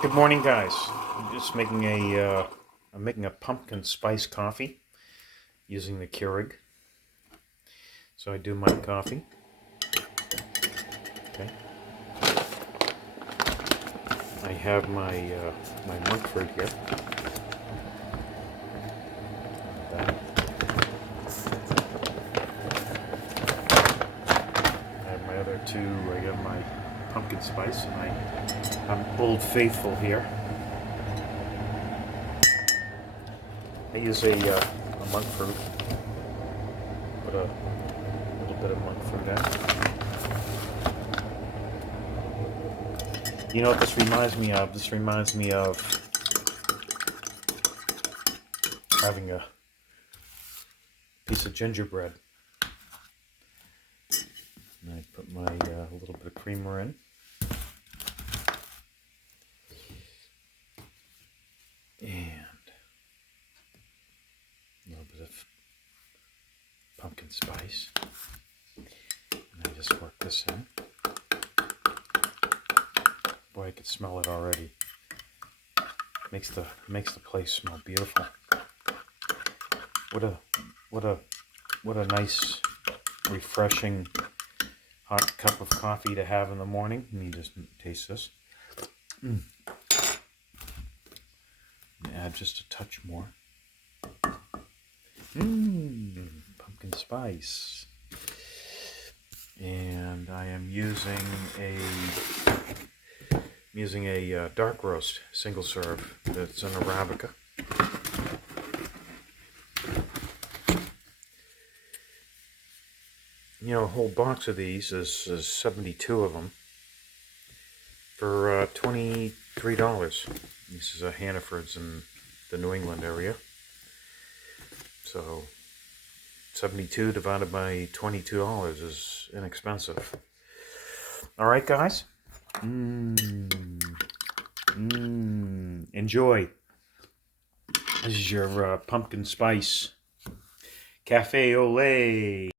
Good morning, guys. I'm making a pumpkin spice coffee using the Keurig. So I do my coffee. Okay. I have my monk fruit here. I have my other two. I got my pumpkin spice, and I'm Old Faithful here. I use a monk fruit. Put a little bit of monk fruit in. You know what this reminds me of? This reminds me of having a piece of gingerbread. And I put my little bit of creamer in. And a little bit of pumpkin spice. And I just work this in. Boy, I can smell it already. Makes the place smell beautiful. What a nice, refreshing hot cup of coffee to have in the morning. Let me just taste this. Add just a touch more. Pumpkin spice. And I am using a dark roast single serve that's an Arabica. You know, a whole box of these is 72 of them for $23. This is a Hannaford's in the New England area. So 72 divided by $22 is inexpensive. All right, guys. Enjoy. This is your pumpkin spice cafe au lait.